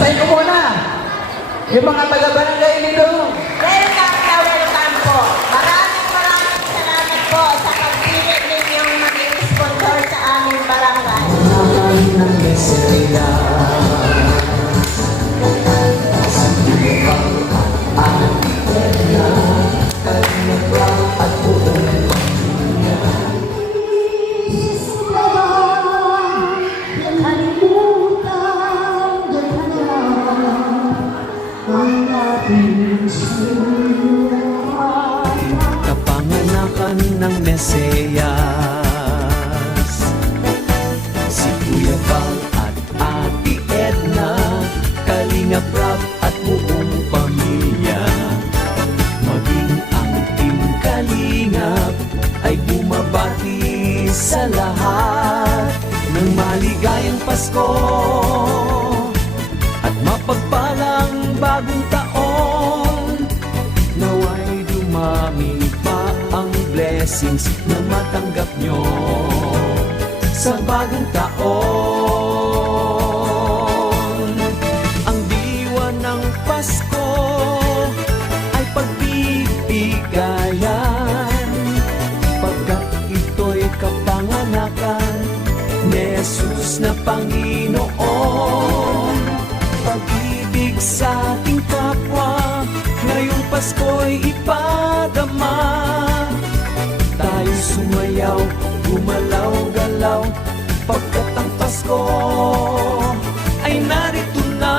Kumustahin ko muna yung mga taga-barangay nito. Welcome na welcome po. Maraming salamat po sa pagpili ninyong maging sponsor sa aming barangay. Ng Mesera, sa Bukal at Edna, Kalinagral at buong pamilya. Kapanganakan ng Meseyas, si Kuya Val at Ate Edna, Kalingap Rap at buong pamilya. Maging ang Team Kalingap ay bumabati sa lahat ng maligayang Pasko at mapagpalang bagong taon. Naway dumami pa ang blessings na matanggap nyo sa bagong taon. Ang diwa ng Pasko ay pagbibigayan, pagkat ito'y kapanganakan ni Jesus na Panginoon. Pag-ibig sa ating kapwa, ngayong Pasko'y ipadama. Tayo sumayaw, gumalaw-galaw, pagkat ang Pasko ay narito na.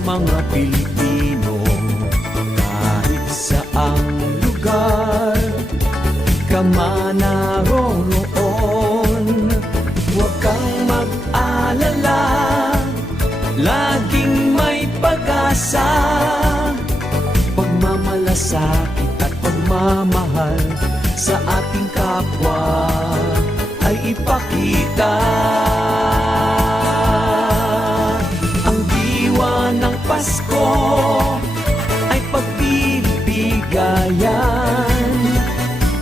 Mga Pilipino, kahit saang lugar ka man naroroon, huwag kang mag-alala, laging may pag-asa. Pagmamalasakit at pagmamahal sa ating kapwa ay ipakita. Ng Pasko ay pagbibigayan,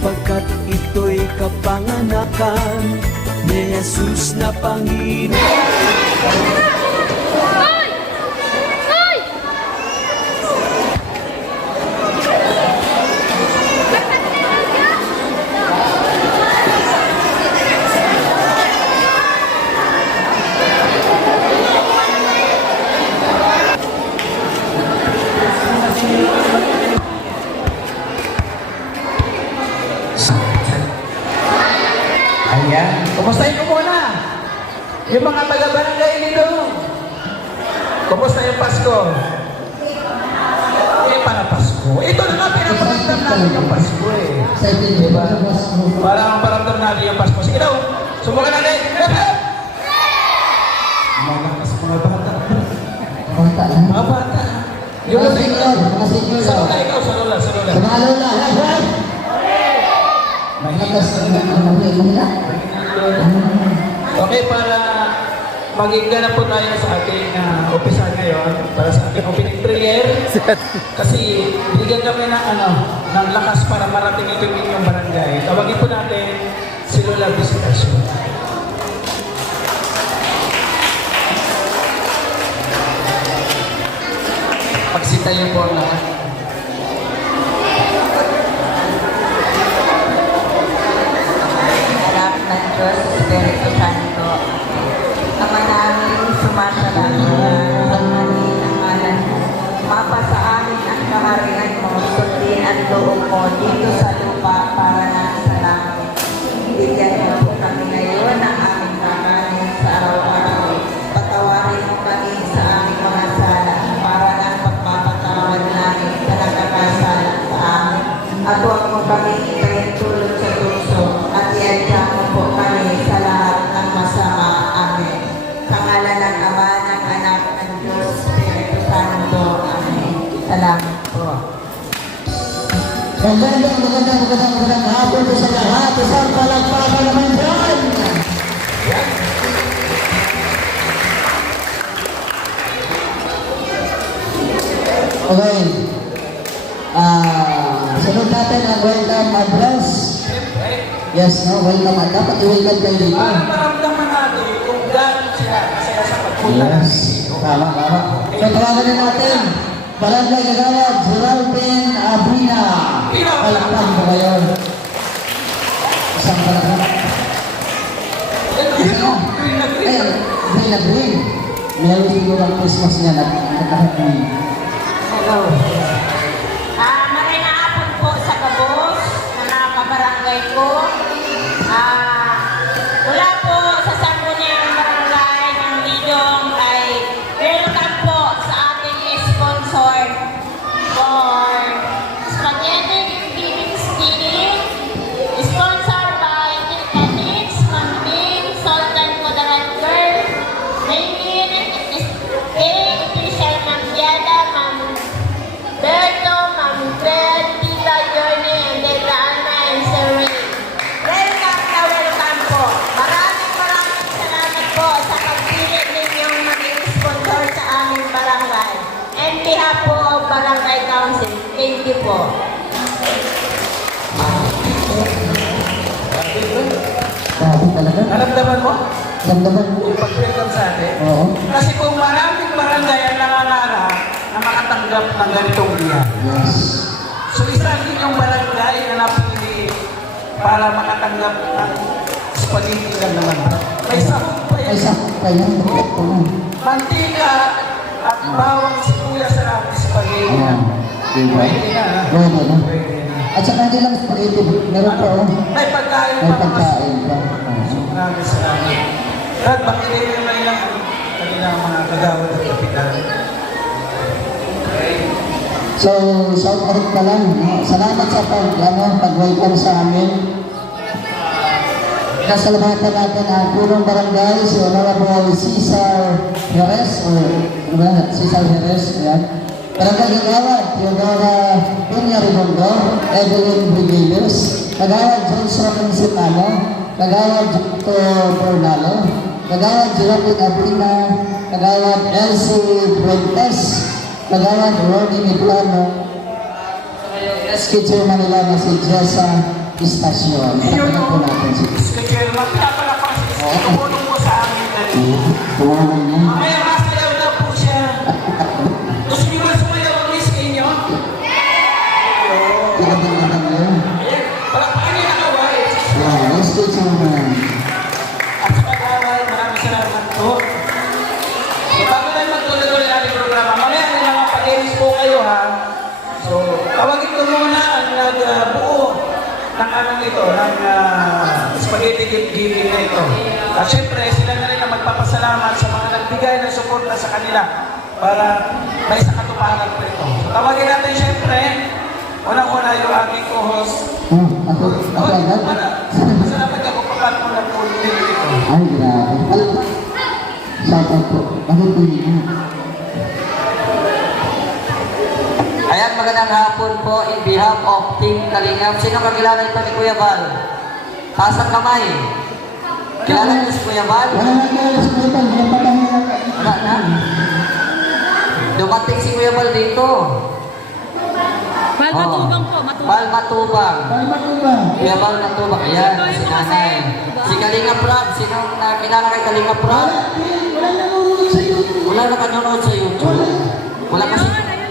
pagkat ito'y kapanganakan ni Jesus na Panginoon. Ayan, kumustahin ko muna yung mga taga-barangay nito. Kumusta yung Pasko? Para Pasko. Ito na nga, pinaparamdam natin yung Pasko eh. Diba? Parang paramdam natin yung Pasko. Sige daw, subukan natin. Malakas mga bata. Mga bata. Yung mga senior. Sa lola ikaw, sa lola. Sa mga lola. Okay, para maging ganap po tayo sa ating umpisa ngayon, para sa ating opening prayer. Kasi bigyan kami ng lakas para marating ito yung inyong barangay. Tawagin po natin si Lola Visitasyon. Pagsitayo po ang lahat. Ng Diyos, Espiritu Santo, Ama namin, sumasalamat ang ngalan mo. Mapa sa amin ang kaharian mo, sundin ang loob mo dito sa lupa para na sa langit. Bigyan mo po kami ngayon ng aming kakanin sa araw-araw. Patawarin mo kami sa aming mga sala para na pagpapatawad namin sa nakakasala sa amin. At huwag mo kami ipahintulot sa tukso at iadya mo po kami sa lahat ng masama. Amen. Pangalan ng Ama, ng Anak, ng Diyos, Espiritu Santo. Amen. Salamat po. Magandang hapon po sa lahat. Isang palagpakan naman dyan. Okay. Sunod natin ang welcome address. Yes, no? Welcome. Dapat i-welcome kayo dito. Para maramdaman natin kung gano'n sila masaya sa pagpunta Yes. natin. Tama. So, tawagan na natin. Barangay Kagawad, Geraldine Abrina. Palakpan po kayo. Isang palakpan. Ayan, green na green. Meron siguro ang Christmas niya na green. Hello. Magandang hapon po sa kabos na nakabarangay ko. Mula po sa Sangguniang Barangay ng Lidong ay welcome po sa ating sponsor for Spaghetti Giving Stealing, sponsored by Titanics, Mambing, Sultan Kudarat Girl, Raymond, Official Mambiada, Mam Berto, Mam Bed, Tita Journey, and Tita Alma and Sir Ray. Welcome na welcome po. Maraming salamat po sa pagpili ninyong maging sponsor sa aming barangay. And behalf po of Barangay Council, thank you po. Grabe talaga. Naramdaman mo? Damdaman mo. Yung pag-welcome sa atin? Oo. Kasi kung maraming barangay ang nangangarap na makatanggap ng ganitong biya. Yes. So isa din yung barangay na napili para makatanggap ng spaghetti lang naman. May sahog pa Ay, yan. sakot pa yan. Mantika at bawang sibuyas sa spaghetti Ayan. lang. Diba? Pwede na, ha? Pwede na. Pwede na. At saka hindi lang spaghetti. Meron pa oh. May pagkain May pa naman. pagkain pa. Maraming salamat. Dad, bakit na ilang kanilang mga kagawad at kapitan? So, shout out ka lang. No? Salamat sa pag-welcome sa amin. Nasalamatan natin ang punong barangay, si Honorable Cesar Jerez, o ano ba? Cesar Jerez, yan. Barangay Kagawad, Teodora Peña Redondo, Evelyn Brigadeos, Kagawad Johnson Sitano, Kagawad Jocto Bernalo, Kagawad Geraldine Abrina, Kagawad Elsie Fuentes, Kagawad Ronnie Mitlano, SK Chairman nila na si Jessa Estacion. Pakinggan po natin si Schedule, magpapalapas tulong mo sa amin kanina. Tuwanan niya. Mamaya masayaw na po siya. Gusto niyo ba sumayaw ang miss inyo? Tingnan niyo. Ayan, palakpakan niyo na kaway. Wow, SK Chairman. At sa kagawad, maraming salamat po. So, bago tayo magtuloy-tuloy natin programa, mamaya may mga pag-games po kayo ha. So, tawagin ko muna ang nagbuo ng anong ito, ng spaghetti giving na ito. At syempre, sila na rin ang magpapasalamat sa mga nagbigay ng suporta sa kanila para may sa katuparan po ito. So, tawagin natin syempre, unang-una yung aming co-host. Ako agad? Masalamat ako papat mo na po dito. Ay, grabe. Alam mo, shout out po. Bakit po yun? Ayan, magandang hapon po in behalf of Team Kalingap. Sino kakilala ito ni Kuya Val? Taas ang kamay. Kilala niyo si Kuya Val? Wala na kayo sa kulitan. Wala pa kami Wala na. Dumating si Kuya Val dito. Val Matubang po, Matubang. Val Matubang. Ay, matubang. Kuya Val Matubang. Ayan, si nanay. Si Kalingap Rob. Sino nakilala kay Kalingap Rob? Wala na nunod sa iyo. Wala na kanonood sa YouTube. Wala kasi.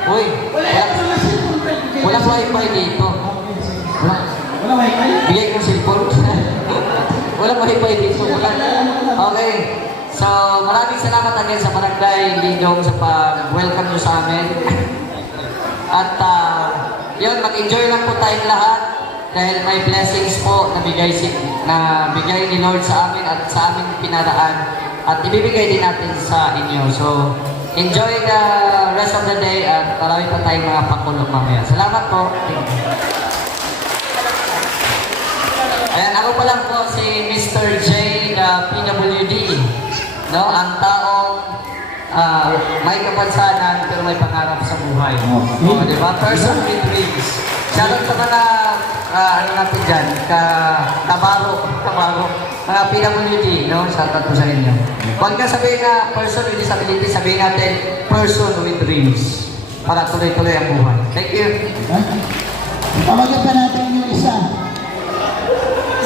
Uy, walang wifi dito. Wala. Wala wifi. Bigay ko cellphone. Walang wifi dito. Wala. Okay. So, maraming salamat again sa Barangay Lidong sa pag-welcome nyo sa amin. At yun, mag-enjoy lang po tayong lahat dahil may blessings po na bigay ni Lord sa amin at sa aming pinaraan at ibibigay din natin sa inyo. So, enjoy the rest of the day at marami pa tayong mga pakulong mamaya. Salamat po. Ayan, ako pa lang po si Mr. J na PWD. No, ang taong may kapansanan pero may pangarap sa buhay. O, di ba? Person with dreams. Shoutout sa mga, ano natin dyan, kabaro, mga PWD, no? Shoutout po sa inyo. Huwag ka sabihin na person with disability, sabihin natin person with dreams. Para tuloy-tuloy ang buhay. Thank you. Tawagan pa natin yung isa.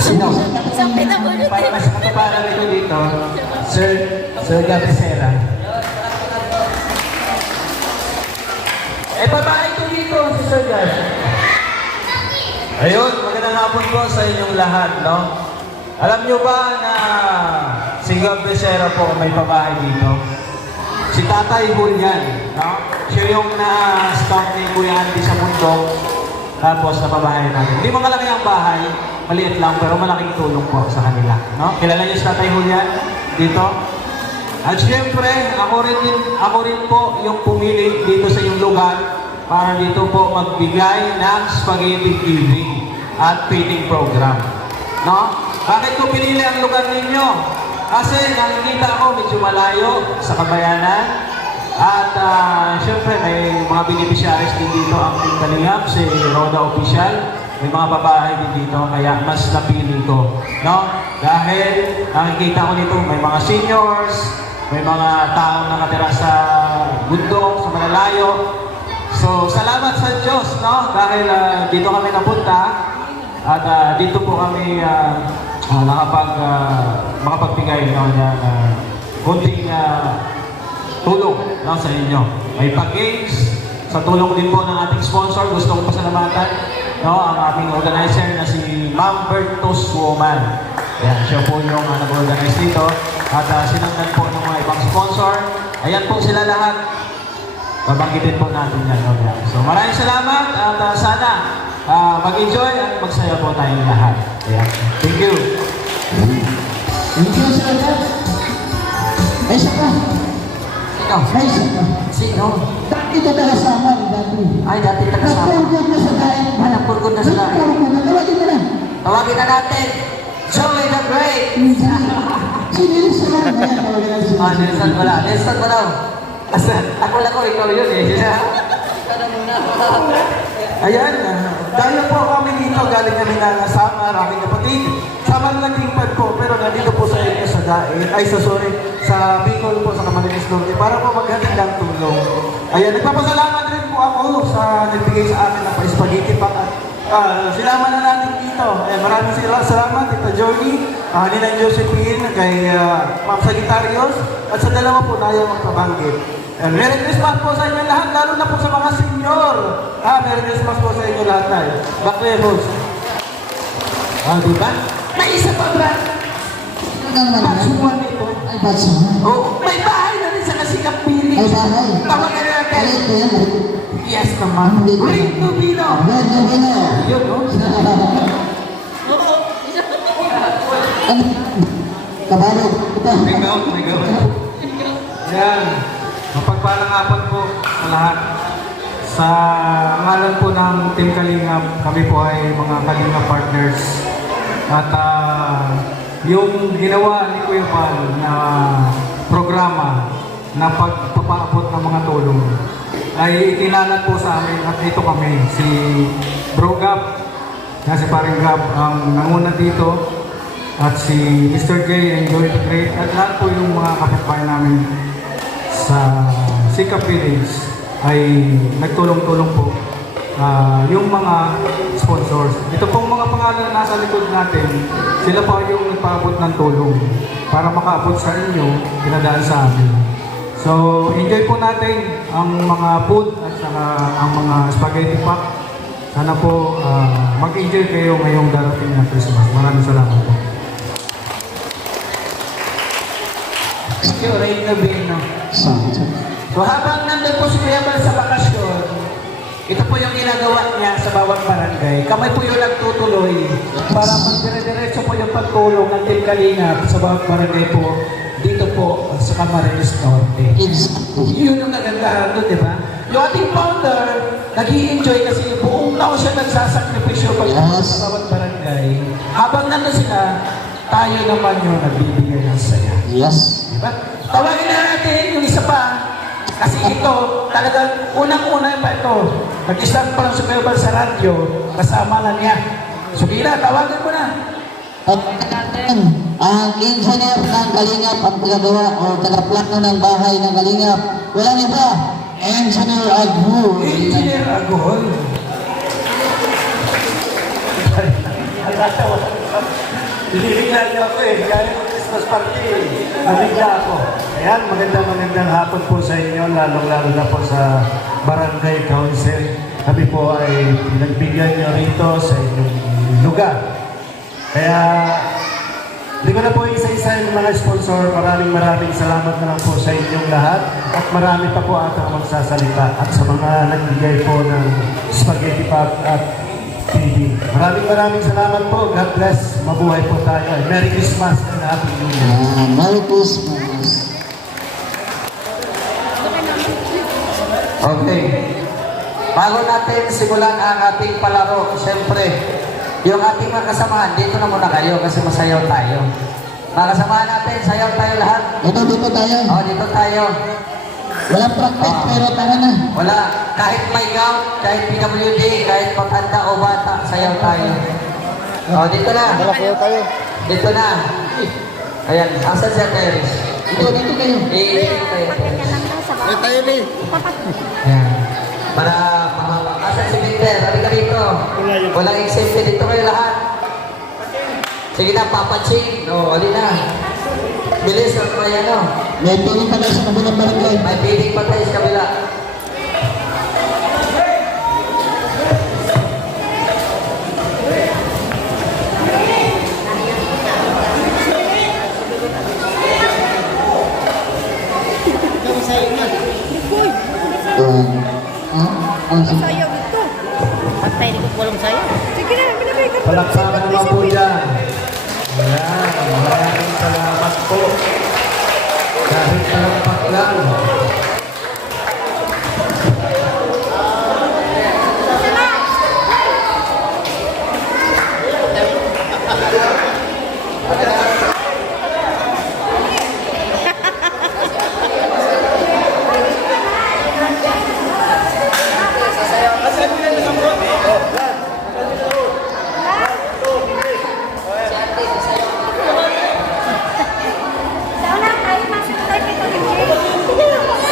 Sino? Para mas matuparan ito dito, Sir Gabi Serra. Babae ito dito, si Sir Gabi. Ayun, magandang hapon po sa inyong lahat, no? Alam nyo ba na si Gab Becerra po may pabahay dito? Si Tatay Julian, no? Siya yung na-scout ni Kuya Andy sa mundo, tapos napabahay natin. Hindi mo malaki ang bahay, maliit lang, pero malaking tulong po sa kanila, no? Kilala niyo si Tatay Julian dito? At syempre, ako rin po yung pumili dito sa iyong lugar para dito po magbigay ng spaghetti giving at feeding program. No? Bakit ko pinili ang lugar ninyo? Kasi nakikita ko medyo malayo sa kabayanan at syempre may mga beneficiaries din dito ang Team Kalingap, si Roda Official, may mga babae din dito kaya mas napili ko. No? Dahil nakikita ko dito may mga seniors, may mga taong nakatira sa bundok, sa malalayo. So, salamat sa Diyos, no? Dahil dito kami napunta at dito po kami makapagbigay no, ng kunting tulong no, sa inyo. May pag-games, sa tulong din po ng ating sponsor, gusto ko pasalamatan no, ang ating organizer na si Ma'am Bertos Woman. Yan, siya po yung nag-organize dito. At sinundan po ng mga ibang sponsor. Ayan po sila lahat. Babanggitin po natin yan. Okay. So maraming salamat at sana mag-enjoy at magsaya po tayong lahat. Ayan. Thank you. Thank you, Sir Gab. May isa pa. Sino? May isa pa. Sino? Ito nakasama ni dati. Ay, dati tagasama. Napurgod na sa dahil. Ay, napurgod na sila. Napurgod na. Tawagin mo na. Tawagin na natin, Joey the Great! Si Nelson lang. Ayan, tawagin na si Nelson wala. Nelson wala. Ako lang ko, ikaw yun eh. Ayan, dahil po kami dito, galing kami na Samar, aking kapatid. Samar lang tingpad po, pero nandito po sa inyo sa sa Bicol po, sa Camarines Norte, para po maghatid ng tulong. Ayan, nagpapasalamat rin po ako sa nagbigay sa amin ng pa-spaghetti pack at sinama na natin dito. Ayan, maraming salamat, Tita Johnny, Ninang Josephine, kay Ma'am Sagittarios, at sa dalawa po tayo magpabanggit. Merry Christmas po sa inyo lahat, lalo na po sa mga senior. Merry Christmas po sa inyo lahat tayo. Back to you, boss. Diba? May isa pa ba? Patsuan ito. Ay, batsuhan. Oh, may bahay na rin sa Kasikap Pili. Ay, bahay. Tawagan na natin. Alit ko yan. Yes naman. Ring Tubino. Red Novino. Yun, no? Ano? Kabalo. Ito. May gawin. Yan. Mapagpalang hapon po sa lahat. Sa ngalan po ng Team Kalingap, kami po ay mga Kalingap partners. At yung ginawa ni Kuya Pal na programa na pagpapaabot ng mga tulong ay ikinalat po sa amin at ito kami, si Bro Gab, na si Paring Gab ang nanguna dito at si Mr. J and Joey the Great at lahat po yung mga kapitbahay namin sa Sikap Village ay nagtulong-tulong po yung mga sponsors. Ito pong mga pangalan na nasa likod natin, sila pa yung nagpaabot ng tulong para makaabot sa inyo, pinadaan sa amin. So, enjoy po natin ang mga food at saka ang mga spaghetti pack. Sana po mag-enjoy kayo ngayong darating na Christmas. Maraming salamat po. Thank you, Ring Tubino. Sakit. So habang nandun po si Kuya Bal sa bakasyon, ito po yung ginagawa niya sa bawat barangay. Kami po yung nagtutuloy para magdire-diretso po yung pagtulong ng Team Kalingap sa bawat barangay po dito po sa Camarines Norte. Yun ang nagandahan doon, di ba? Yung ating founder, nag-i-enjoy kasi buong taon siya nagsasakripisyo sa bawat barangay. Habang nandun sila, tayo naman yung nagbibigay ng saya. Yes. Diba? Tawagin na natin yung isa pa. Kasi ito, talagang unang-una pa ito. Nag-start pa lang si Kuya Bal sa radyo, kasama na niya. Sige na, tawagan mo na. At ang engineer ng Kalingap ang tagagawa o tagaplano ng bahay ng Kalingap. Walang iba, Engineer Aghu. Engineer Agol. Binibigla niyo ako eh. Kaya yung Christmas party, nabigla ako. Ayan, magandang hapon po sa inyo, lalong-lalo na po sa Barangay Council. Kami po ay pinagbigyan niyo rito sa inyong lugar. Kaya, hindi ko na po isa-isa yung mga sponsor. Maraming salamat na lang po sa inyong lahat. At marami pa po atang magsasalita. At sa mga nagbigay po ng Spaghetti Pop at TV. Maraming salamat po. God bless. Mabuhay po tayo. Merry Christmas and Happy New Year. Merry Christmas. Okay. Bago natin simulan ang ating palaro, siyempre, yung ating mga kasamahan, dito na muna kayo kasi masayaw tayo. Mga kasamahan natin, sayaw tayo lahat. Dito tayo. Dito tayo. Walang practice pero tara na. Wala. Kahit may gout, kahit PWD, kahit patanda o bata, sayaw tayo. Dito na. Dito na. Ayan, asan siya, Teres? Dito kayo. Dito kayo, Teres. Ayan. Para asan si Victor? Halika dito. Walang exempted dito kayo lahat. Sige na, Papa Ching. Hali na. Bilis, ang kaya no. May piling pa tayo sa kabilang barangay. May piling pa tayo sa kabila. Sige. Sayaw ito. Patay ni ko kulong sayaw. Sige na, binabay ka. Palakpakan naman po dyan. Ayan, maraming salamat po. Kahit palakpak lang. Sana tayo masuk tayo kay Kuya.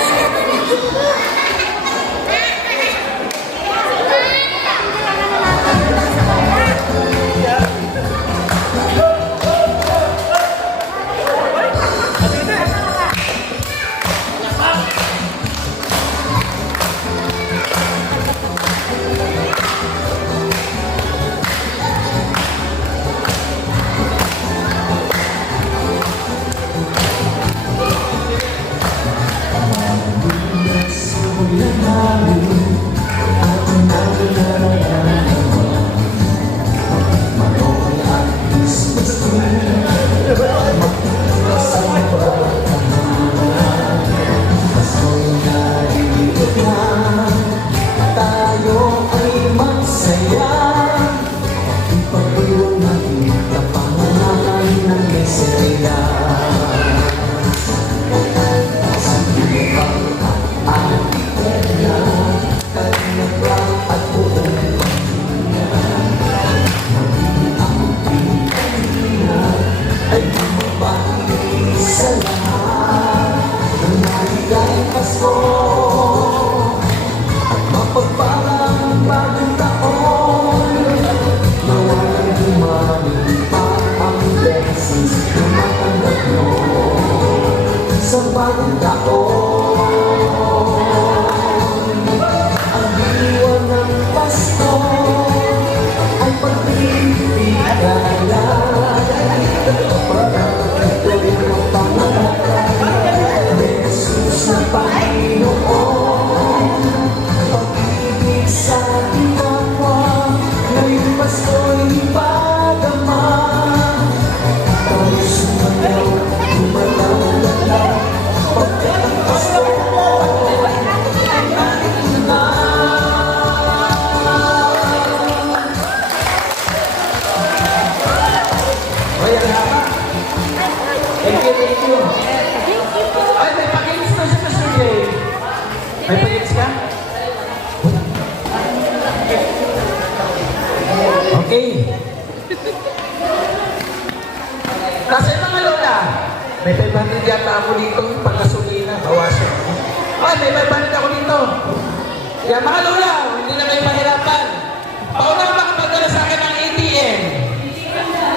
Okay. Kasi mga lola, may 500 yata ako dito, pang-gasolina, bawasan. Ay, may 500 ako dito. Kaya mga lola, hindi na kayo mahirapan. Paunang makapadala sa akin ng ATM.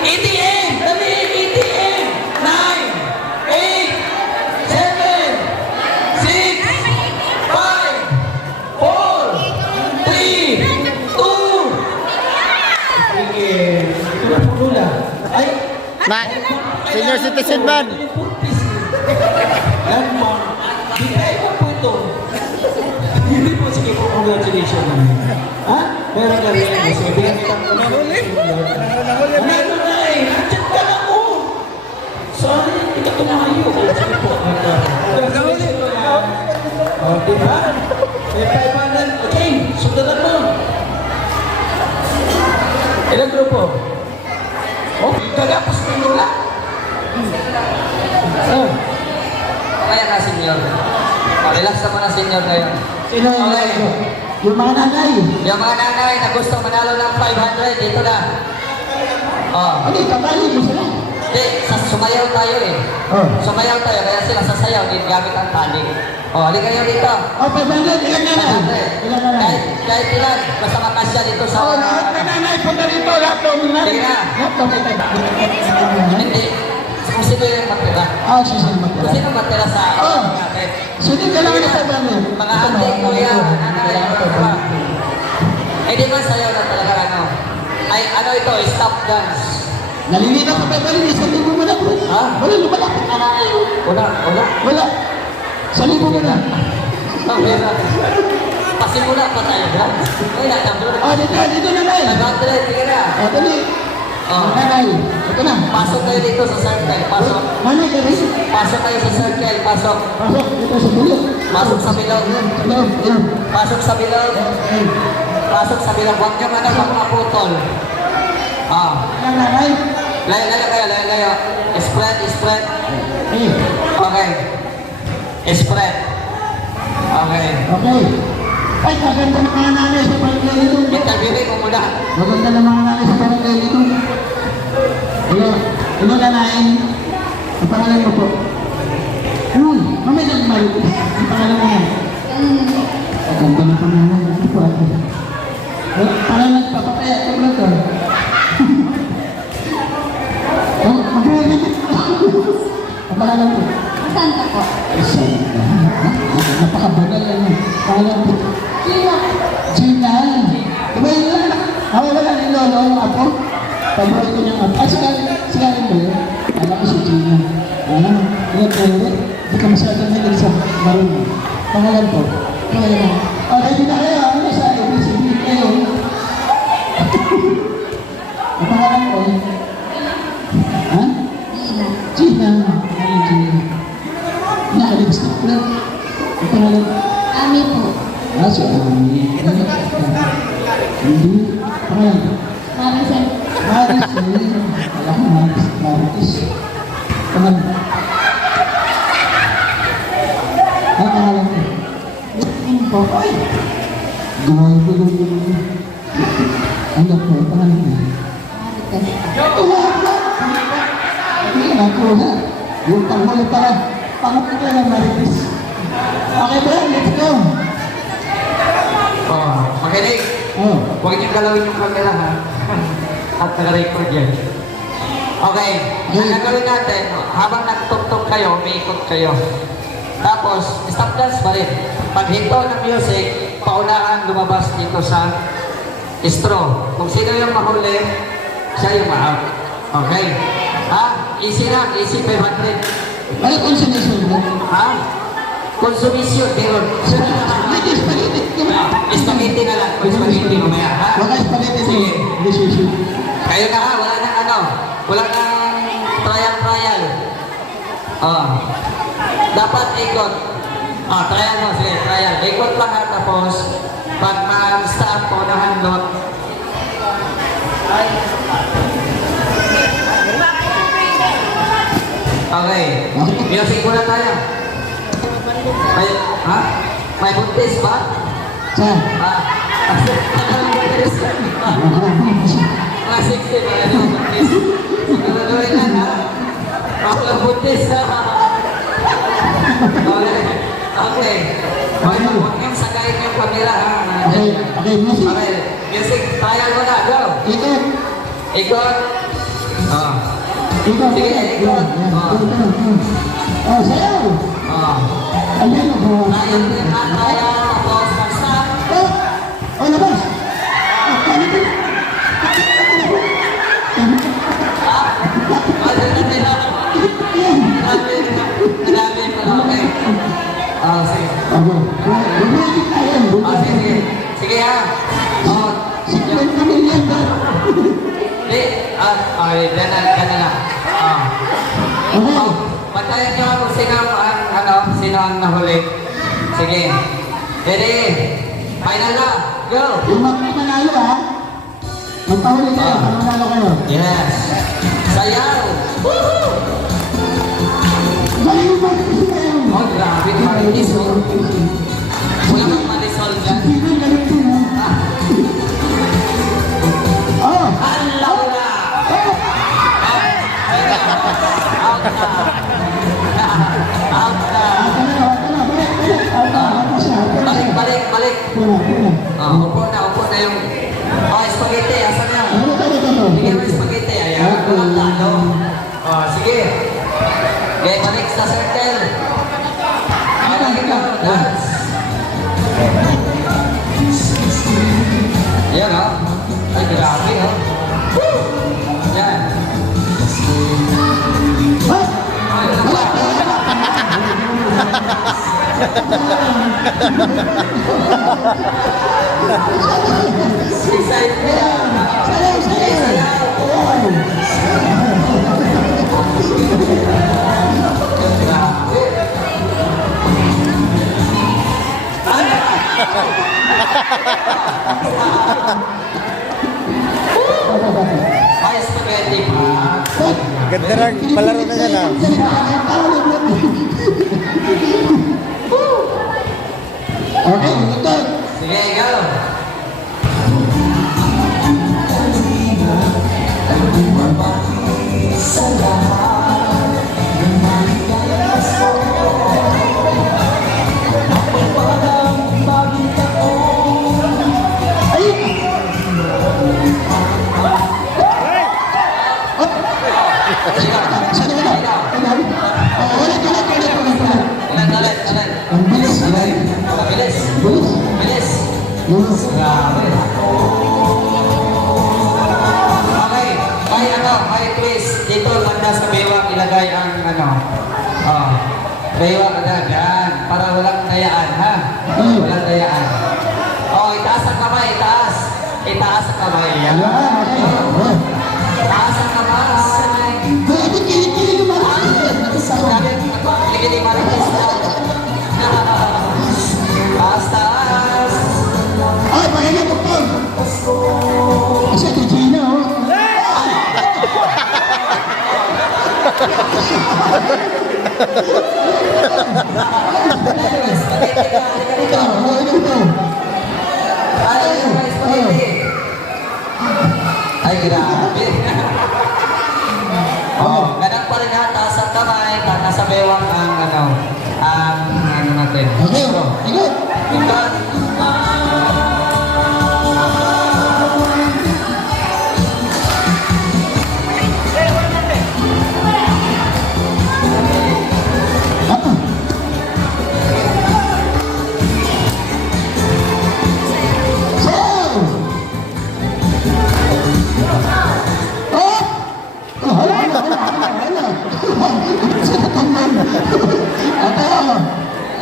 ATM! Dali! ATM! 9, 8, 7, 6, 5, 4, 3, 2. Sige. Ito po lola. Ay, Ma, senior citizen man. yan po. Bigay ko po ito. Hindi po, sige po, congratulations namin. Ha? Meron ka rin. So, bigyan kita po na. Ano na eh? Nandiyan ka na po. Sorry, hindi ka tumayo. Sige po. Congratulations po yan. O, diba? May 500. Okay, sundan mo. Ilang grupo? Oh, kagapos mo yung lola. Oh. Kaya na, senyor. Relax naman na, senyor, kayo. Sino yung yung mga nanay? Yung mga nanay na gusto manalo ng 500, dito na. Oh. Ano, kakali mo sila? Hindi, sumayaw tayo eh. Oh. Sumayaw tayo, kaya sila sasayaw, din gamit ang tali. Oh, halika kayo dito. Oh, 500, ilan nanay? 500. Ilan nanay? Kahit ilan, basta makasya dito sa... Oh, lahat na nanay, punta rito, lahat ng nanay. Sige na. Lahat ng nanay. Hindi. Kung sino yung matira. Ah, susunod Kung matira. sino matira sa Oh. natin. Sino ka lang na 500? Mga ate, kuya, nanay, mga eh di ba sayaw na talaga ano? Ay, ano ito, stop dance. Nalilinaw sa 500, isang libo mo na bro. Ha? Wala, lumalapit na nanay. Wala, wala. Wala. Sa libo mo na. Okay na. Pasimula pa tayo, ha? Ay, nakablo. Ah, dito nanay. 500, sige na. Ah, dali. Oh. Nanay, ito na. Pasok kayo dito sa circle, pasok. Nanay, dali. Pasok kayo sa circle, pasok. Pasok, dito sa bilog. Pasok sa bilog. Sa loob, yan. Pasok sa bilog. Okay. Pasok sa bilog. Huwag nyo ano, magpaputol. Ah. Yan, nanay. Layo kayo. Spread, spread. Eh, Okay. Spread. Okay. okay. Ay, kaganda ng mga nanay sa barangay nito. Interviewin mo muna. Maganda ng mga nanay sa barangay nito. Hello nanay. Ang pangalan mo po? Uy, mamay lang maritis. Ang pangalan mo yan? Maganda ng pangalan. Ito po ako. Parang nagpapakaya ito ba ito? Oh, mag-repeat. Ang pangalan po? Santa po. Santa. Napakabagal lang yun. Pangalan po? Gina. Gina. Diba yun lang? Wala ni Lolo ang apo. Paborito niyang apo. Ah, sila rin ba yun? Alam ko si Gina. Hindi ka masyadong hilig sa marunong. Pangalan po? Pangalan mo? Oh, ready na kayo. Ano sa ABCD kayo? Ang pangalan ko? Ha? Gina. Gina. Ano Gina? Nakalipstick na. Ang pangalan? Ami po. Ah, si Ami. Hindi. Pangalan ko? Maricel. Maris, alam mo, Maris. Pangalan. Ang pangalan ko? Ang po. Ay! Gawin ko. Ano po? Pangalan ko? Hindi na ko na. Yung panghuli para panghuli ka ng Maris. Okay ba? Let's go. Oh, makinig. Oh. Huwag niyong galawin yung camera, ha? At nag-record yan. Okay, ang gagawin natin, habang nagtuktok kayo, umiikot kayo. Tapos, stop dance pa rin. Pag hinto ng music, paunahan lumabas dito sa straw. Kung sino yung mahuli, siya yung ma-out. Okay? Ha? Easy lang, easy 500. Ano kung sinusunod mo? Ha? Konsumisyon, meron. Hindi, spaghetti. Spaghetti na lang, spaghetti mamaya, ha? Baka spaghetti mo. Sige. Hindi, sushi. Kayo na ha, wala nang ano, wala nang trial. Oh. Dapat ikot. Oh, trial mo, sige, trial. Ikot lang ha, tapos pag ma-stop po na handot. Okay. Music muna tayo. Ay, ha? May buntis ba? Saan? Buntis. Mga 60 ba ano buntis? Siguraduhin lang ha? Walang buntis ha? Okay. Huwag niyong sagayin yung camera ha? Okay, okay, music. Okay, music, trial mo na, go! Ikot. Ikot! Ah. Ikot. Sige, ikot. Oh, sayaw. Ah. Ayan ako. Trial din na, trial, tapos mag-stop. Oh, oh, labas. Ah, madali na. Marami pa, okay. Ah, sige. Okay. Bumalik tayo. Ah, sige. Sige ha. Oh, Siklan kami yan. di, ay, gana na. Ah. Okay. Oh, patayan niyo ako sino ang nahuli. Sige. Ready? Final na. Go! Yung manalo ha. Magpahuli kayo. Manalo kayo. Yes. Sayaw! Woohoo! Galing mo kayo. Oh, grabe. Marinis, oh. Wala kang marisol dyan. Galing din ha. Oh. Ang laula! Out na! Out na! Balik! Upo na yung... Oh, spaghetti, asan na? Bigyan mo yung spaghetti, ayan. Walang talo. Oh, sige. Okay, balik sa circle. Balik ka, dance. Ayan, oh. Ay, grabe, oh. Woo! Yan. Ay, Ay, spaghetti pa. Ganda lang, palaro na yan ah. Okay, ito. Sige, go. Talan. Ang bilis. Bilis. Bilis. Bilis. Grabe. Okay. May please. Dito banda sa bewang ilagay ang bewang agad. Yan. Para walang dayaan, ha? Walang dayaan. Oh, itaas ang kamay. Itaas. Itaas ang kamay. Yan. Itaas ang kamay. Bakit kilikili mo? Sabi, kilikili marites na. Taas. Ay, pakinggan ko po. Kasi ito Gina, oh. Ito, oh, ito. Ay, grabe. Oh, ganang pa rin ha, taas ang kamay, nasa bewang ang natin. Okay, ito. Ito.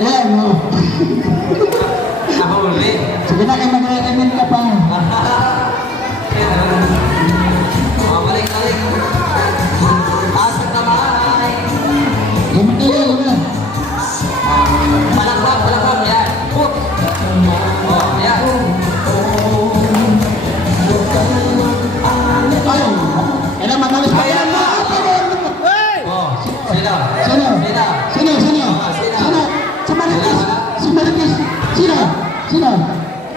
Yan, oh. Nahuli. Sige na kayo mag-recommend ka pa. Balik. Taas ang kamay. Limit na. Palakpak, yan. Oh, yan. Ay, kailan matalis pa yan. Oh, sino? Sino? Si Marites. Si Marites.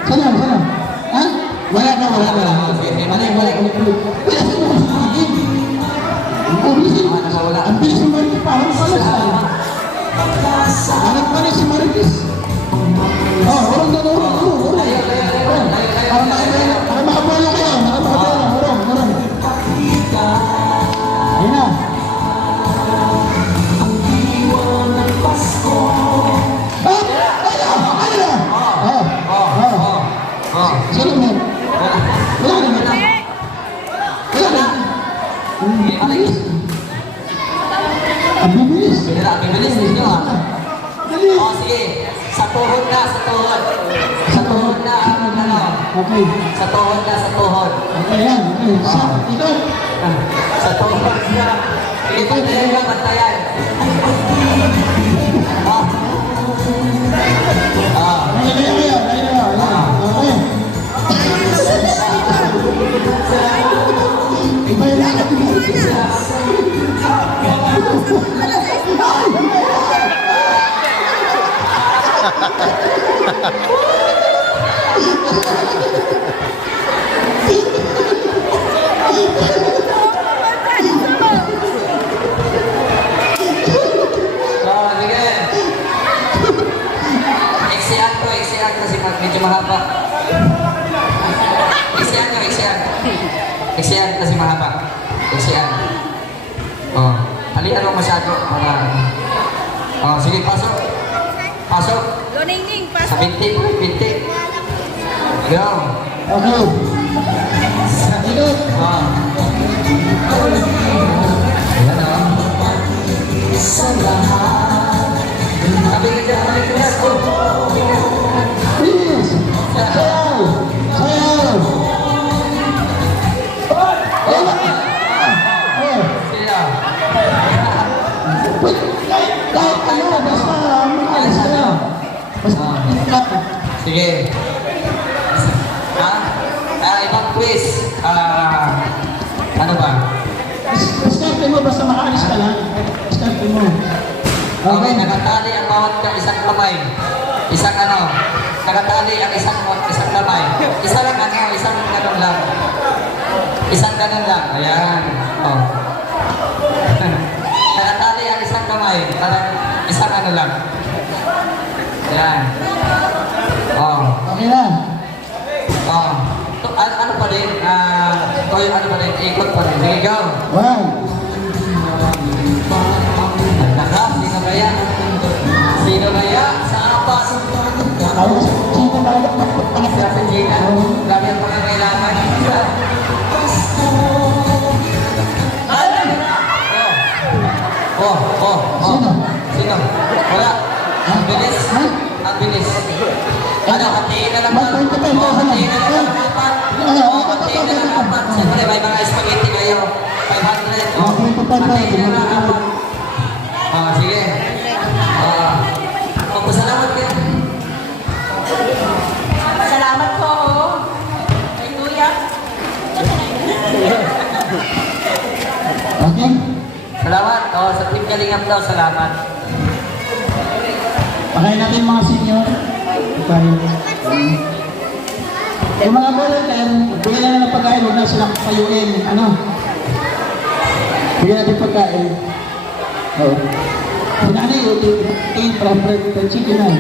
Sana, sana. Ha? Wala na, wala na. Sige, balik. Ang bilis ng Marites pa. Ano pala sa anak pa na si Marites. Oh, urong na, urong. Nakabahala kayo, urong. Ayun na. Ayun na. Sino mo? Wala na. Ang bibilis. Bibilis ninyo ha. Dali. O sige, sa tuhod na. Sa tuhod na, ano. Okay. Sa tuhod na. Okay, yan. Okay. Ito. Sa tuhod na. Ito na yung bantayan. Okay. Iba yung lakad ni Marites. Sige. Eksian kasi medyo mahaba. Eksian kasi mahaba. Eksian. Oh, halian mo masyado. Oh, sige, pasok. Loning, Sa binti. Go. Okay. Ito. Ah. Ayan o. Tabi ka dyan. Please. Sayaw. Sila. Kahit ano, basta makalas ka na. Basta Sige. Ibang quiz. Ano ba? Diskarte mo, basta makaalis ka lang. Diskarte mo. Okay, nakatali ang bawat isang kamay. Nakatali ang isang kamay. Isang ganun lang. Isang ganun lang. Ayan. Oh. Nakatali ang isang kamay. Parang isang ano lang. Ayan. Oh. Okay na. Oh. Ano pa rin? Ano pa rin? Ikot pa rin. Sige, go. One. Sino kaya? Sa apas. Ako sa sino talaga magpapangat Sa Pagina. Dami ang pangangailangan. Sino? Wala. Ang bilis. Ano, hatiin na lang. Hatiin na lang apat. Siyempre, may mga spaghetti kayo. 500. Hatiin na lang apat. Sige. Magpasalamat kayo. Salamat po. Kay Kuya. Okay? Salamat. Sa Team Kalingap daw, salamat. Pakain natin mga senior. Pakain. Yung mga volunteer, bigyan na lang ng pagkain, huwag na sila payuin. Ano? Bigyan natin pagkain. Oo. Sinanay, tingin para fried chicken na.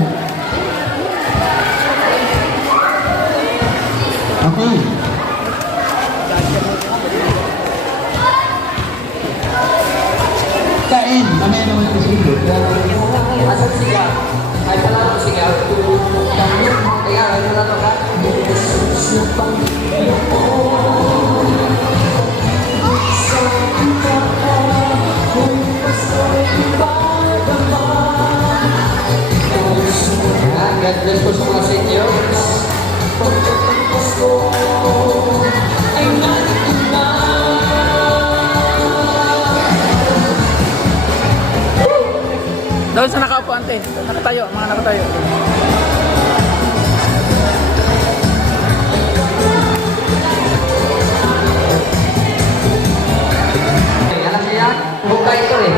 Okay. Kain. Mamaya naman yung sino. Asan siya? Ay, pala ko siya. Kaya, ay pala ko ka? God bless po sa mga seniors. Doon sa nakaupo, ante. Nakatayo, mga nakatayo. Alam niya? Buka ito eh.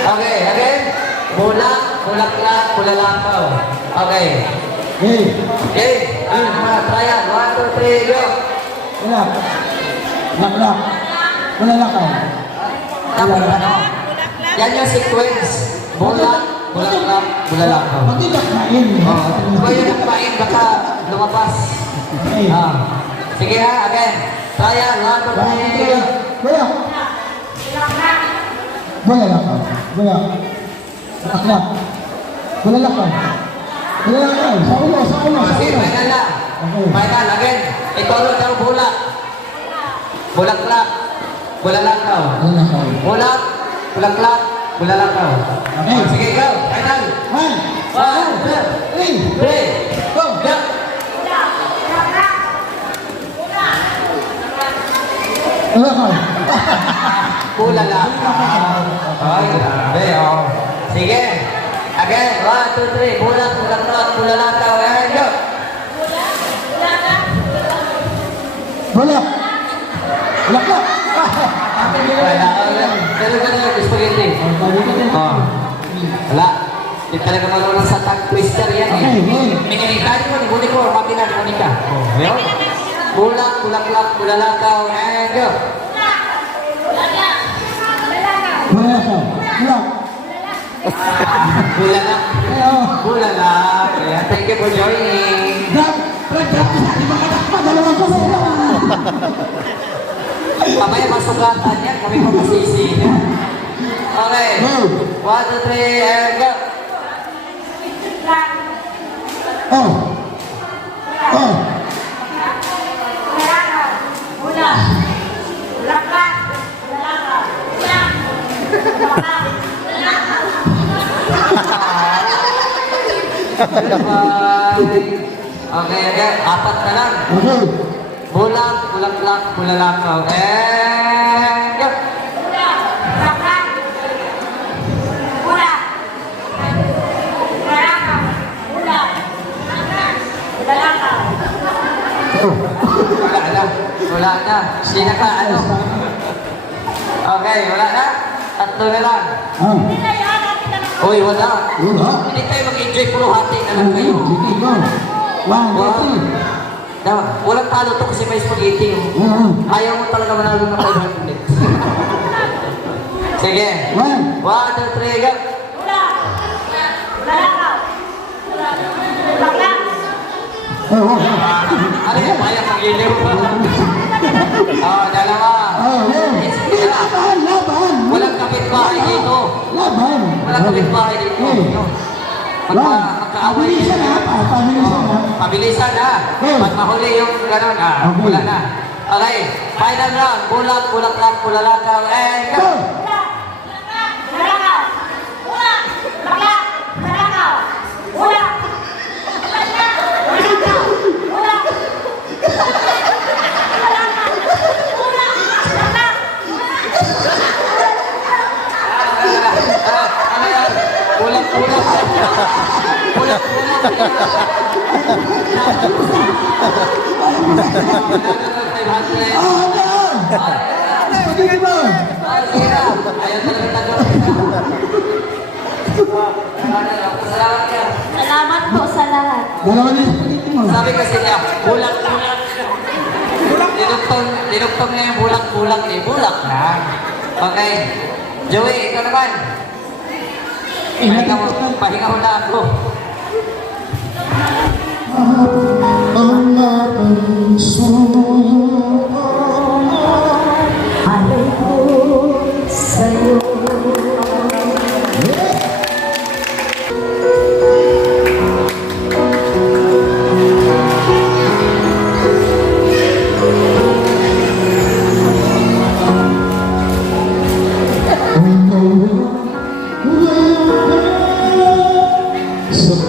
Okay, again. Bulak, bulaklak, bulalakaw. Okay. Eh, Okay, trial. 1, 2, 3, go. wala. Lak. Wala lakaw. Tapos ano? Yan yung sequence. Bulat, bulaklak, bulalakaw. Magkita kain. Kung yun ang pain, baka lumabas. Eh, Sige ha, again. Trial, 1, 2, 3, go. wala. Wala lakaw. Wala. Lak. Wala lakaw. Wala lakaw. Sa ulo. Sige, final na. Final, again. Ituro daw bulat. Bulaklak, bulalakaw. Wala lakaw. Bulat, bulaklak, bulalakaw. Okay. Sige, go. Final. 1, 2, 3, go. Go. Wala lakaw. Bulalakaw. Ay, grabe, oh. Sige. Again, 1, 2, 3. Bulat, bulaklak, bulalakaw. And go. Wala. Lakaw. Pero ganun yung spaghetti. Oh. Wala. Hindi talaga marunong sa tongue twister yan eh. Minilitari mo, nibuni ko, mapinan mo ka. Ayun. Bulak, bulaklak, bulalakaw, and go. Wala lakaw. Wala. Bulalak. Bulalak. Ayan. Thank you for joining. Mamaya masugatan yan, kami mamasisi. Okay. 1, 2, 3, and go. Okay, okay. 4 na lang. Bulat, bulaklak, bulalakaw. And go. Wala na. Sino ka? Ano? Okay, wala na. 3 na lang. Uy, wala. Hindi kayo mag-enjoy, puro hati na lang kayo. Dapat, walang talo to kasi may spaghetti. Ayaw mo talaga manalo ng 500. Sige. 1, 2, 3, go. Ano yung kaya pag-iliw? Dalawa. Sige na. Walang kapitbahay dito. Walang kapitbahay dito. Magkaaway. Pabilisan na. Pag mahuli yung gano'n, wala na. Okay, final round. Bulat, bulaklak, bulalakaw, and go! Salamat po sa lahat. Sabi kasi niya, bulak-bulak. Dinugtong niya yung bulak-bulak eh. Bulak na. Okay. Joey, ikaw naman. Pahinga mo na ako. Alay ko sa'yo. Sa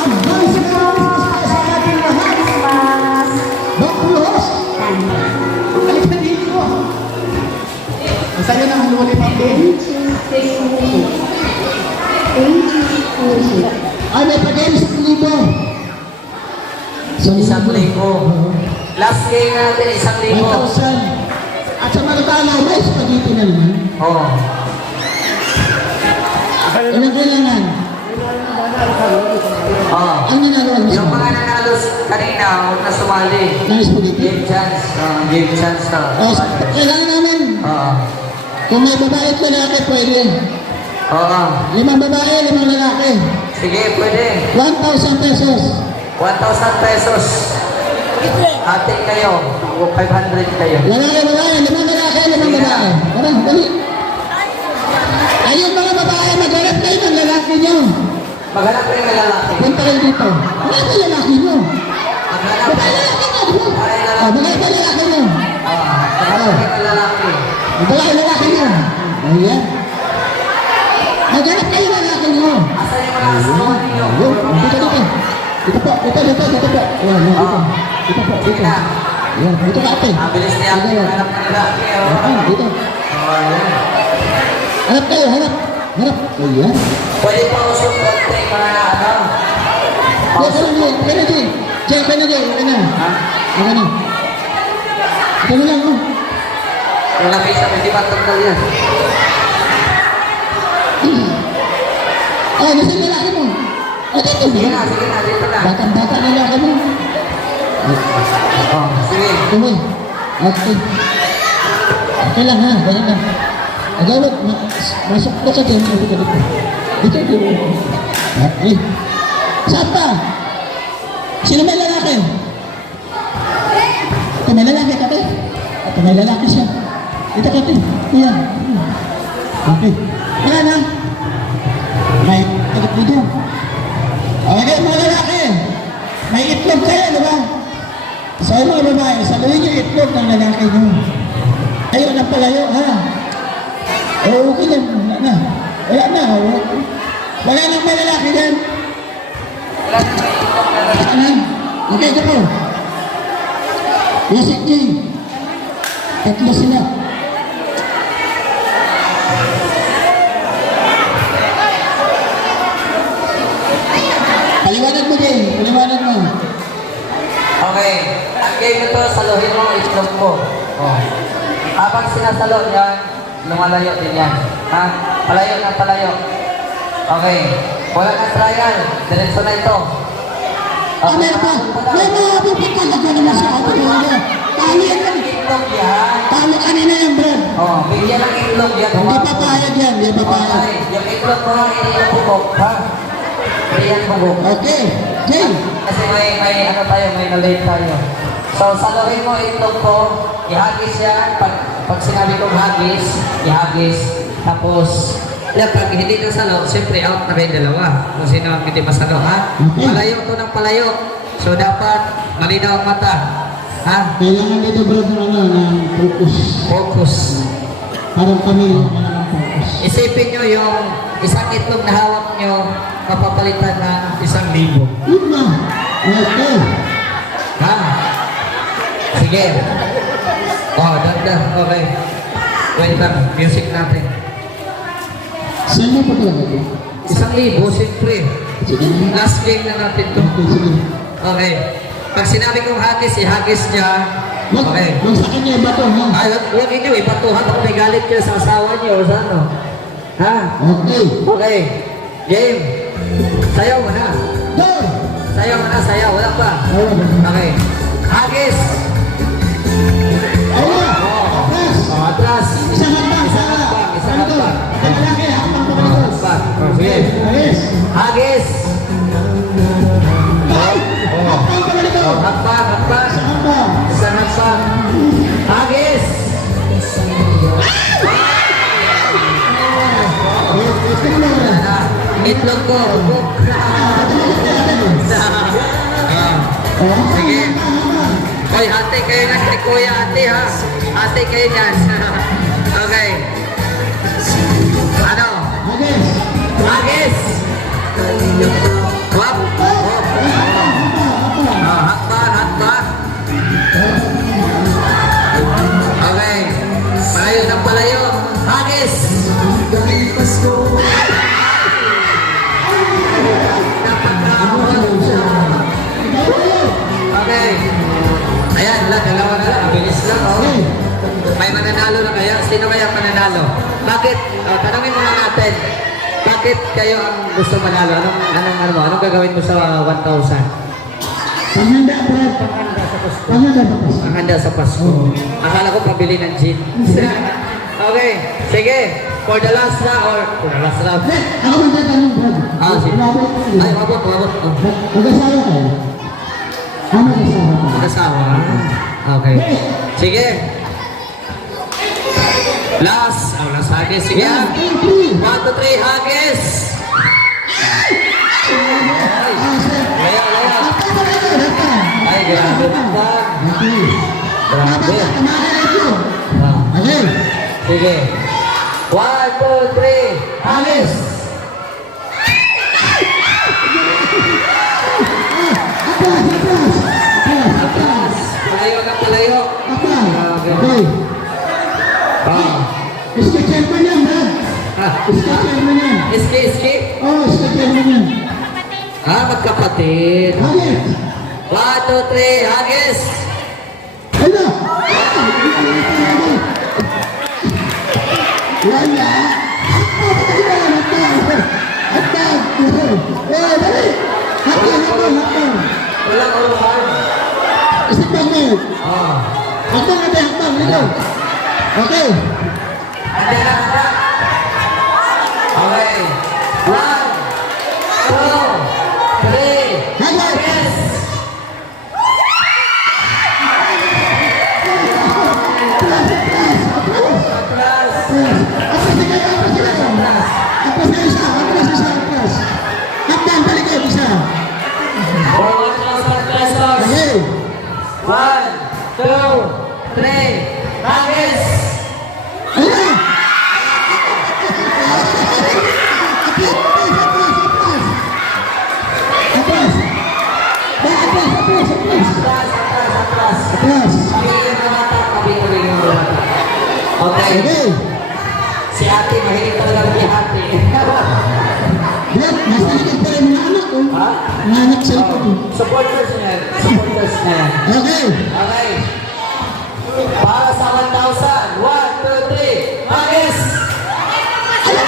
Advance na Christmas sa ating lahat. Bakulos. Halika dito. Ang saya ng lollipop din. Ay, may pag-game sa libo. So, 1,000. Last game natin, 1,000. 1,000. At sa Marutana, may spaghetti na naman. Oo. Ilang kailangan? Oo. Ang nanalo mo Yung mga nanalo kanina, huwag na sumali. ng spaghetti. Game chance. Game chance na. O, kailangan namin. Oo. Kung may babae at lalaki, pwede. Oo. 5 babae, 5 lalaki. Sige, pwede. 1,000 pesos. 1,000 pesos. Ate kayo. 500 kayo. Lalaki, babae, 5 lalaki, 5 babae. Tara, dali. Ayun mga babae, maghanap kayo ng lalaki nyo. Maghanap kayo ng lalaki. Punta kayo dito. Maghanap kayo lalaki nyo. Maghanap Babae, kayo. lalaki nyo. di ba? Babae, lalaki. O, maghanap kayo lalaki nyo. Maghanap kayo ng lalaki. Babae, lalaki nyo. Ayan. Maghanap kayo ng lalaki nyo. Asan yung mga asawa ninyo? Dito, dito. Dito po, dito po. Ayan, dito. Dito po, dito. Ayan, dito ka ate. Mabilis niya ako maghanap ng lalaki. Ayan, dito. Ayan. Hanap kayo, hanap. Hanap. Ayan. Pwede pa usok konti mga ano? Yes, kaya na. Diyan, kaya na. Okay na. Okay na. Ito na lang, oh. Yung lalaki siya, hindi ba tanggal yan? Oh, nasa yung lalaki mo. Oh, dito. Sige na, dito na. Batang-bata na lalaki mo. Oh, sige. Tuloy. Okay. Okay lang ha, ganyan lang. Agawad, masok ka sa demo. Dito, dito. Dito, dito. Okay. Saan pa? Sino may lalaki? Ito may lalaki ka, te? Ito may lalaki siya. Dito ka, te. Ayan. Okay. Ayan ha. May agad dito. Okay, mga lalaki. May itlog kayo, di ba? So, mga babae, saluhin yung itlog ng lalaki nyo. Ayaw na palayo, ha? O, okay lang. Wala na. Wala na. Wala nang may lalaki dyan. Wala na. Okay, ito po. Yusik G. Tatlo sila. Paliwanag mo, Jay. Paliwanag mo. Okay. Ang game nito, saluhin mo ang itlog mo. Oh. Habang sinasalo yan, lumalayo din yan. Ha? Palayo na palayo. Okay. Wala kang trial. Diretso na ito. Ah, meron pa. May mga pipit talaga naman sa atin. Talo yan. Itlog yan. Talo kanina yan, bro. Oh, bigyan ng itlog yan. Hindi papayag yan. Hindi papayag. Okay. Yung itlog mo ang inilapukok. Ha? Iyan bugok. Okay. Jay. Kasi may ano tayo, may na-late tayo. So, saluhin mo itlog ko, ihagis yan. Pag sinabi kong hagis, ihagis. Tapos, pag hindi na salo, siyempre out na kayong dalawa. Kung sino ang hindi masalo, ha? Okay. Palayo to ng palayo. So, dapat malinaw ang mata. Ha? Kailangan dito, bro, ng ano, ng focus. Focus. Parang kami yung ng focus. Isipin nyo yung isang itlog na hawak nyo, mapapalitan ng 1,000. Yun na. Okay. Ha? Sige. Oh, danda. Okay. Wait lang. Music natin. Saan mo pa talaga ito? 1,000, siyempre. Sige na. Last game na natin to. Okay, sige. Okay. Pag sinabi kong hagis, ihagis niya. Okay. Huwag sa kanya yung bato, ha? Ay, huwag inyo, ipatuhan. Pag may galit kayo sa asawa niyo o sa ano. Ha? Okay. Okay. Game. Sayaw mo na. Go! Sayaw mo na, sayaw. Wala pa. Okay. Hagis. Ayun! Oh. Atras! Oh, atras. Isang hambang sa... Isang Ano to? hambang. Ang lalaki, hambang pa Oh, kayo. hambang. Oh, sige. Alis! Hagis. Ay! Hambang pa kayo. Oh, hakbang, hakbang. Isang hambang. Isang hakbang. Hagis. Itlog ko. Sige. Hoy, ate kayo na si Kuya, ate ha. Ate kayo dyan. Okay. Ano? Agis! Hagis. Wap. Oh. Mananalo na kaya? Sino kaya ang mananalo? Bakit? Tanungin muna natin. Bakit kayo ang gusto manalo? Anong gagawin mo sa 1,000? Panganda, Brad. Panganda ba? Ang handa sa Pasko. Akala ko pabili ng gin. Okay, sige. For the last round or for the last round. Ako magtatanong, Brad. Sige. Umabot ko sila. Ay, wabot. Oh. Mag-asawa kayo? Ano mag-asawa kayo? Kasawa. Okay. Sige. Last hagis. Sige. 1, 2, 3, hagis. Laya. Ay, grabe naman. Grabe. Okay. Sige. 1, 2, 3, hagis. Atras. Palayo. Okay. Iska chairman yan, Brad. Iska chairman yan. Iski. Oh, iska chairman yan. Magkapatid. Okay. 1, 2, 3, hagis. Ano? Wala. Hatag. Eh, dali. Hatag. Walang uruhan. Isa pa ngayon. Ah. Hatag. Dito. Okay. Ande na. Okay. 1, 2, 3, hagis. Atras. Atras na isa. Hatag, balik kayo isa. Pesos. Okay. 1, 2, 3, hagis. Ano? Atras. Atras. Atras. Pagiging ng mata, pagiging ng mata. Okay. Okay. Si ate, mahilig talaga si ate. Brad, nasa likod pa rin mga anak ko. Ha? Mga anak sa likod ko. Supporters na yan. Supporters na yan. Okay. Okay. Para sa 1,000. 1, 2, 3. Hagis! Sige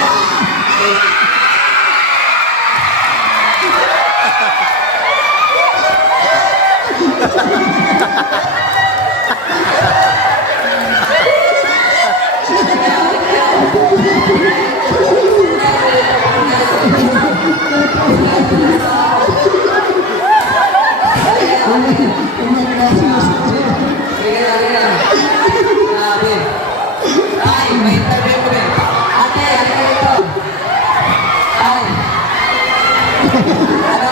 lang. Grabe. Ay, may interview ko eh. Ate, ano ka ito? Ay. Ano?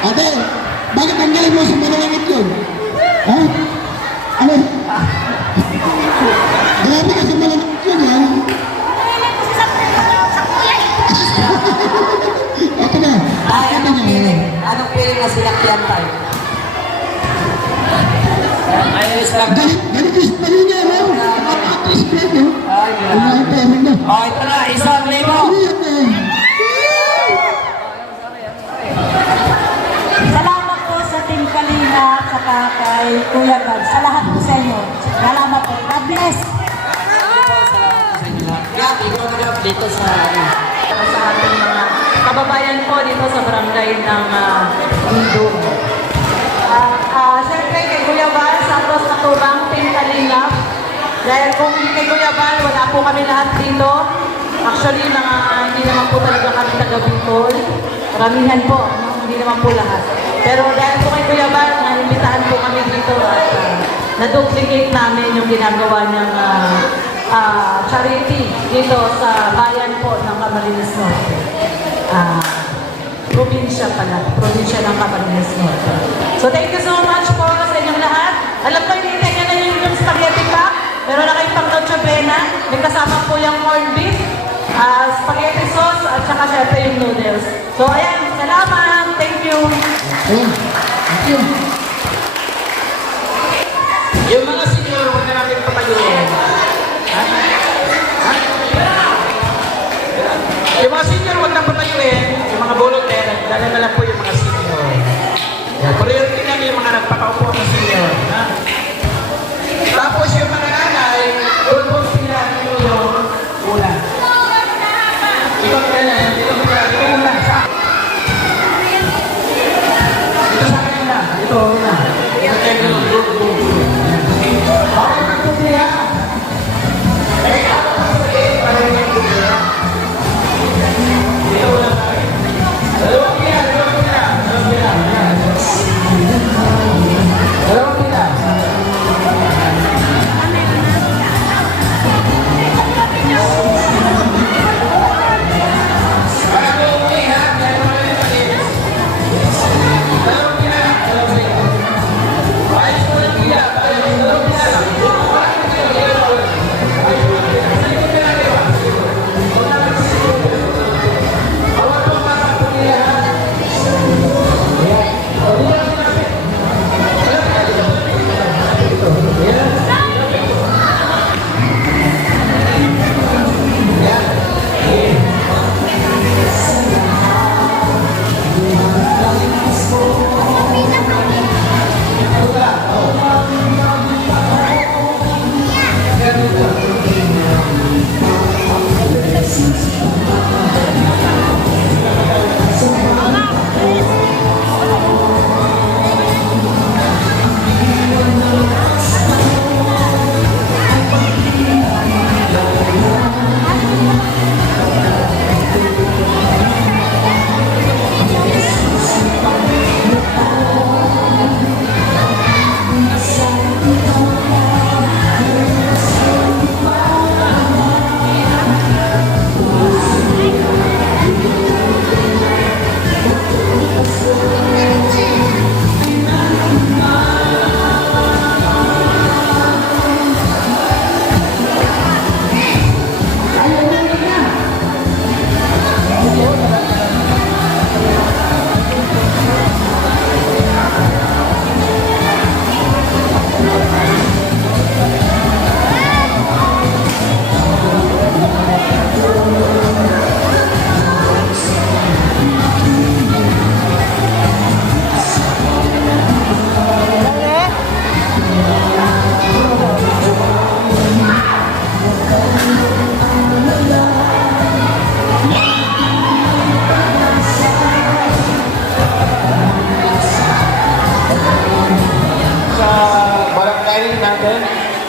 Ate, bakit ang galing mo sa manalangit yun? Ha? Ano? Grabe ka sa manalangit yun, ha? Ito na. Ay, anong feeling? Anong feeling na sinakyan tayo? Ayos lang. Galit ko sa palinga, ha? At-atras pa ito. Ay, Unahin pa rin na. Oh, ito na, 1,000. Ano yan, eh? Salamat po sa Team Kalinga, saka kay Kuya Gab, sa lahat po sa inyo. Salamat po. God bless! Gab, ikaw na Gab dito sa Sa ating mga kababayan po dito sa barangay ng Indong. Siyempre kay Kuya Bal, Santos Matubang, Team Kalinga. Dahil kung kay Kuya Bal, wala po kami lahat dito. Actually, hindi naman po talaga kami taga-Bicol. Maramihan po, no? Hindi naman po lahat. Pero dahil po kay Kuya Bal, naimbitahan po kami dito at na-duplicate namin yung ginagawa niyang charity dito sa bayan po ng Camarines Norte. Probinsya ng Camarines Norte. So thank you so much po sa inyong lahat. Alam ko, hindi kanya na yung spaghetti pack. Meron na kayong pang Noche Buena. May kasama po yung corned beef, spaghetti sauce, at saka syempre yung noodles. So ayan, salamat. Thank you. Ayun. Thank you. Yung mga senior, huwag na natin papayuin. Ha? Ha? Yung mga senior, huwag na papayuin. Yung mga volunteer, dala na lang po yung mga senior. Yeah, priority namin yung mga nagpapaupo ng senior. Ha? Tapos yung mga nanay,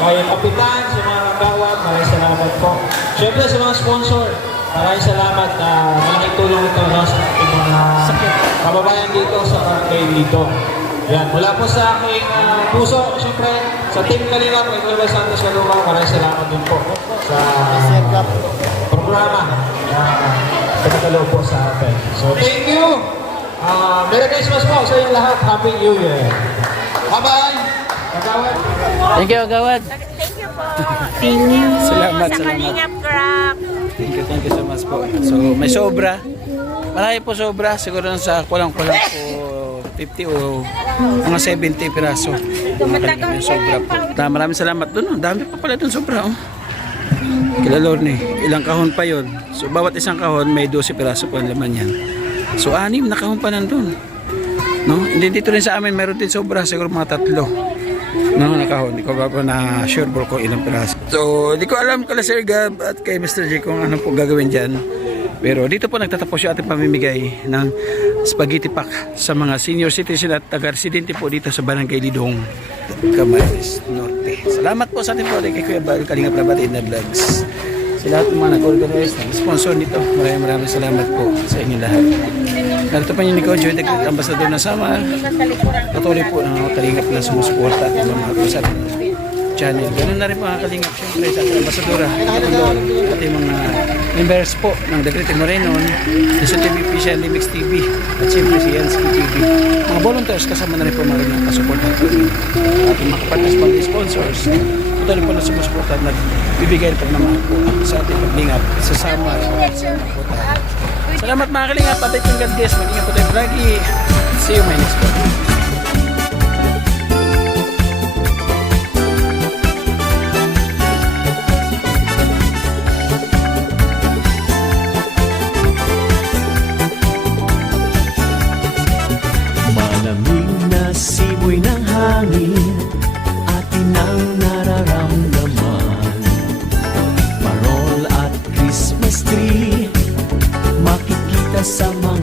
kay Kapitan, sa mga kagawad, maraming salamat po. Siyempre sa mga sponsor, maraming salamat. Malaking tulong ito no, sa ating mga kababayan dito sa barangay dito. Yan, mula po sa aking puso, siyempre, sa Team Kalingap, kay Kuya Santos Kalumang, maraming salamat din po sa programa na pinagalaw po sa atin. So, thank you! Merry Christmas po sa inyong lahat. Happy New Year! Bye-bye! Kagawad! Thank you, Agawad. Thank you po. Thank you. Salamat, Sa salamat. Kalingap Rock. Thank you so much po. So, may sobra. Marami po sobra. Siguro sa kulang-kulang po 50 o mga 70 piraso. May sobra po. Maraming salamat doon. Dami pa pala doon sobra. Oh. Kila Lorne, ilang kahon pa yon. So, bawat isang kahon may 12 piraso po ang laman yan. So, 6 na kahon pa nandun. No? Hindi dito rin sa amin, meron din sobra. Siguro mga 3. No, nakahon. Hindi ko ba po na sure bro kung ilang piraso. So, hindi ko alam kala Sir Gab at kay Mr. J kung ano po gagawin dyan. Pero dito po nagtatapos yung ating pamimigay ng spaghetti pack sa mga senior citizen at taga-residente po dito sa Barangay Lidong, Camarines Norte. Salamat po sa ating po kay Kuya Bal, Kalingap Rabat in the Vlogs. Sa lahat ng mga nag-organize, nag-sponsor nito. Maraming salamat po sa inyo lahat. Narito pa niyo ni Kojo, Ambassador ng Samar. Patuloy po ng mga Kalingap na sumusuporta at mga po sa channel. Ganun na rin po mga Kalingap, siyempre sa ating Ambassadora, at yung mga members po ng The Great Moreno, sa TV Official, Limix TV, at siyempre si Yansky TV. Mga volunteers kasama na rin po mga rin kasuporta at ating mga partners po sponsors. Patuloy po na sumusuporta at nagbibigay po naman po sa ating paglingap sa Samar. Salamat mga Kalingap, patay kong God bless. Mag-ingat po tayo lagi. See you my next video. Malamig na simoy ng hangin, atin ang nararamdaman. Parol at Christmas tree